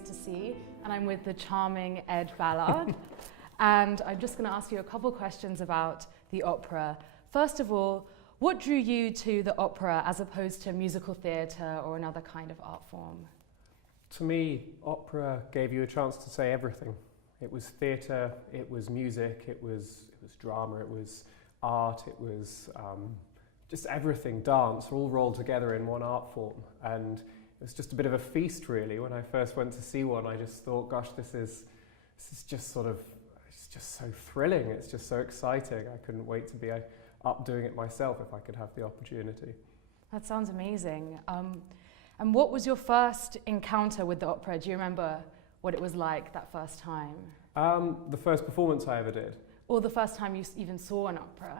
Taste to See, and I'm with the charming Ed Ballard. And I'm just going to ask you a couple questions about the opera. First of all, what drew you to the opera as opposed to musical theatre or another kind of art form? To me, opera gave you a chance to say everything. It was theatre, it was music, it was drama, it was art, it was just everything, dance, all rolled together in one art form. And it was just a bit of a feast, really. When I first went to see one, I just thought, gosh, this is just sort of, it's just so thrilling, it's just so exciting. I couldn't wait to be up doing it myself if I could have the opportunity. That sounds amazing. And what was your first encounter with the opera? Do you remember what it was like that first time? The first performance I ever did. Or the first time you even saw an opera?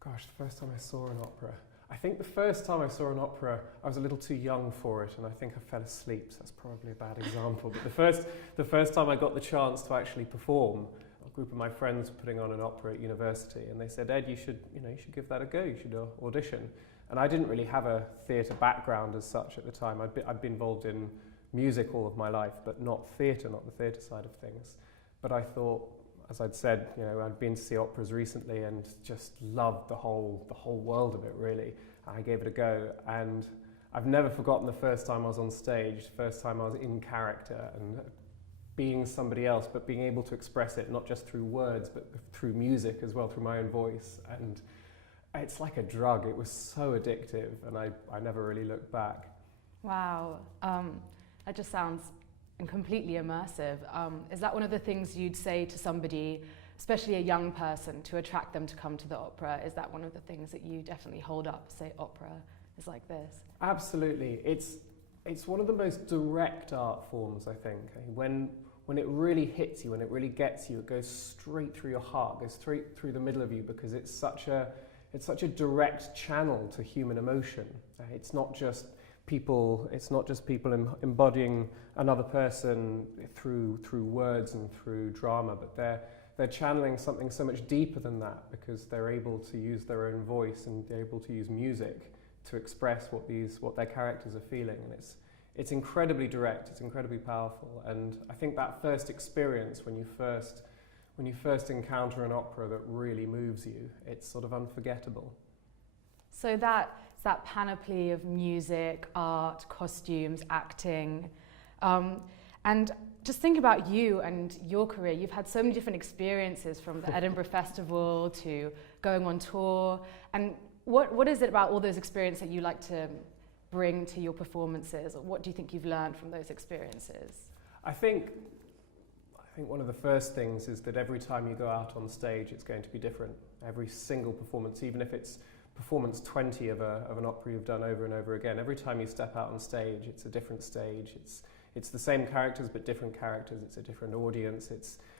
Gosh, the first time I saw an opera. I think the first time I saw an opera, I was a little too young for it, and I think I fell asleep, so that's probably a bad example. But the first time I got the chance to actually perform, a group of my friends were putting on an opera at university, and they said, Ed, you should give that a go, you should audition. And I didn't really have a theatre background as such at the time. I'd been involved in music all of my life, but not theatre, not the theatre side of things. But I thought, as I'd said, I'd been to see operas recently and just loved the whole world of it, really. I gave it a go, and I've never forgotten the first time I was on stage, the first time I was in character and being somebody else, but being able to express it not just through words, but through music as well, through my own voice. And it's like a drug. It was so addictive, and I never really looked back. Wow, that just sounds completely immersive. Is that one of the things you'd say to somebody, especially a young person, to attract them to come to the opera? Is that one of the things that you definitely hold up, say opera is like this? Absolutely. It's one of the most direct art forms, I think. When it really hits you, when it really gets you, it goes straight through your heart, goes straight through the middle of you, because it's such a direct channel to human emotion. It's not just people embodying another person through words and through drama, but they're channeling something so much deeper than that, because they're able to use their own voice and they're able to use music to express what their characters are feeling. And it's incredibly direct, it's incredibly powerful. And I think that first experience, when you first encounter an opera that really moves you, it's sort of unforgettable. So that panoply of music, art, costumes, acting, and just think about you and your career. You've had so many different experiences, from the Edinburgh Festival to going on tour. And what is it about all those experiences that you like to bring to your performances? Or what do you think you've learned from those experiences? I think one of the first things is that every time you go out on stage, it's going to be different. Every single performance, even if it's performance 20 of an opera you've done over and over again, every time you step out on stage, it's a different stage. It's the same characters but different characters. It's a different audience.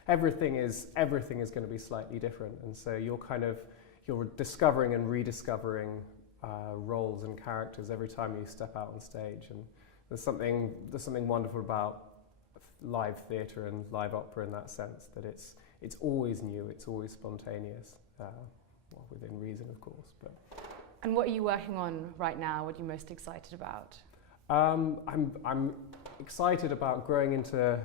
Everything is going to be slightly different, and so you're discovering and rediscovering roles and characters every time you step out on stage. And there's something wonderful about live theatre and live opera in that sense, that it's always new, it's always spontaneous. Well, within reason, of course. And what are you working on right now? What are you most excited about? I'm excited about growing into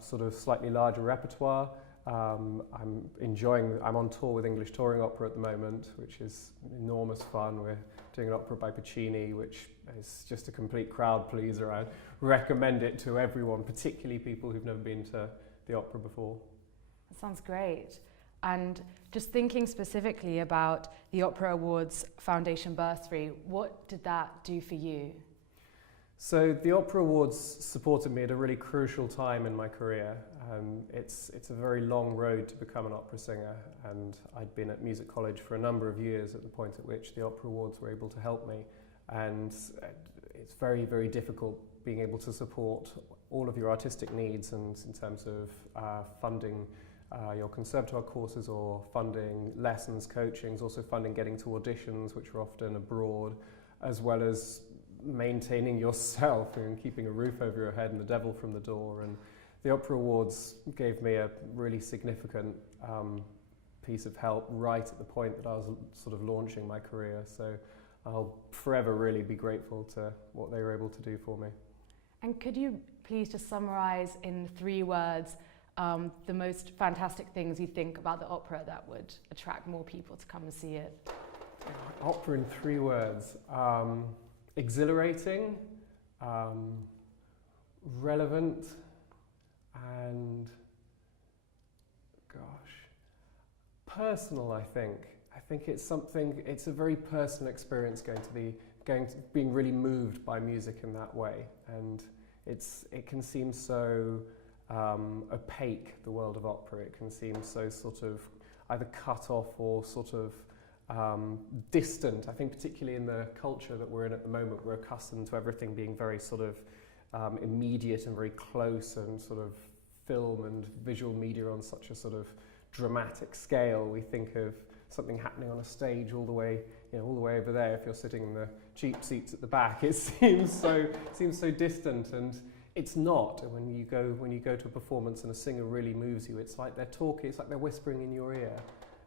sort of slightly larger repertoire. I'm on tour with English Touring Opera at the moment, which is enormous fun. We're doing an opera by Puccini, which is just a complete crowd pleaser. I recommend it to everyone, particularly people who've never been to the opera before. That sounds great. And just thinking specifically about the Opera Awards Foundation bursary, what did that do for you? So the Opera Awards supported me at a really crucial time in my career. It's a very long road to become an opera singer, and I'd been at music college for a number of years at the point at which the Opera Awards were able to help me. And it's very, very difficult being able to support all of your artistic needs, and in terms of funding your conservatoire courses, or funding lessons, coachings, also funding getting to auditions, which are often abroad, as well as maintaining yourself and keeping a roof over your head and the devil from the door. And the Opera Awards gave me a really significant piece of help right at the point that I was sort of launching my career. So I'll forever really be grateful to what they were able to do for me. And could you please just summarize in 3 words the most fantastic things you think about the opera that would attract more people to come and see it? Opera in 3 words. Exhilarating, relevant, and personal, I think. I think it's a very personal experience being really moved by music in that way. And it can seem so opaque, the world of opera. It can seem so sort of either cut off or sort of distant. I think particularly in the culture that we're in at the moment, we're accustomed to everything being very sort of immediate and very close, and sort of film and visual media on such a sort of dramatic scale. We think of something happening on a stage all the way over there. If you're sitting in the cheap seats at the back, it seems so distant, and it's not. And when you go to a performance and a singer really moves you, it's like they're talking, it's like they're whispering in your ear.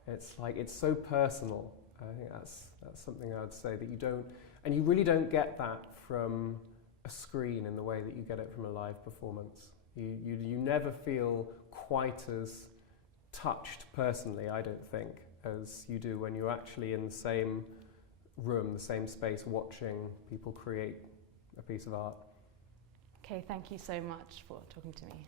It's like, it's so personal. I think that's something I would say that you really don't get that from a screen in the way that you get it from a live performance. You never feel quite as touched personally, I don't think, as you do when you're actually in the same room, the same space, watching people create a piece of art. Okay, thank you so much for talking to me.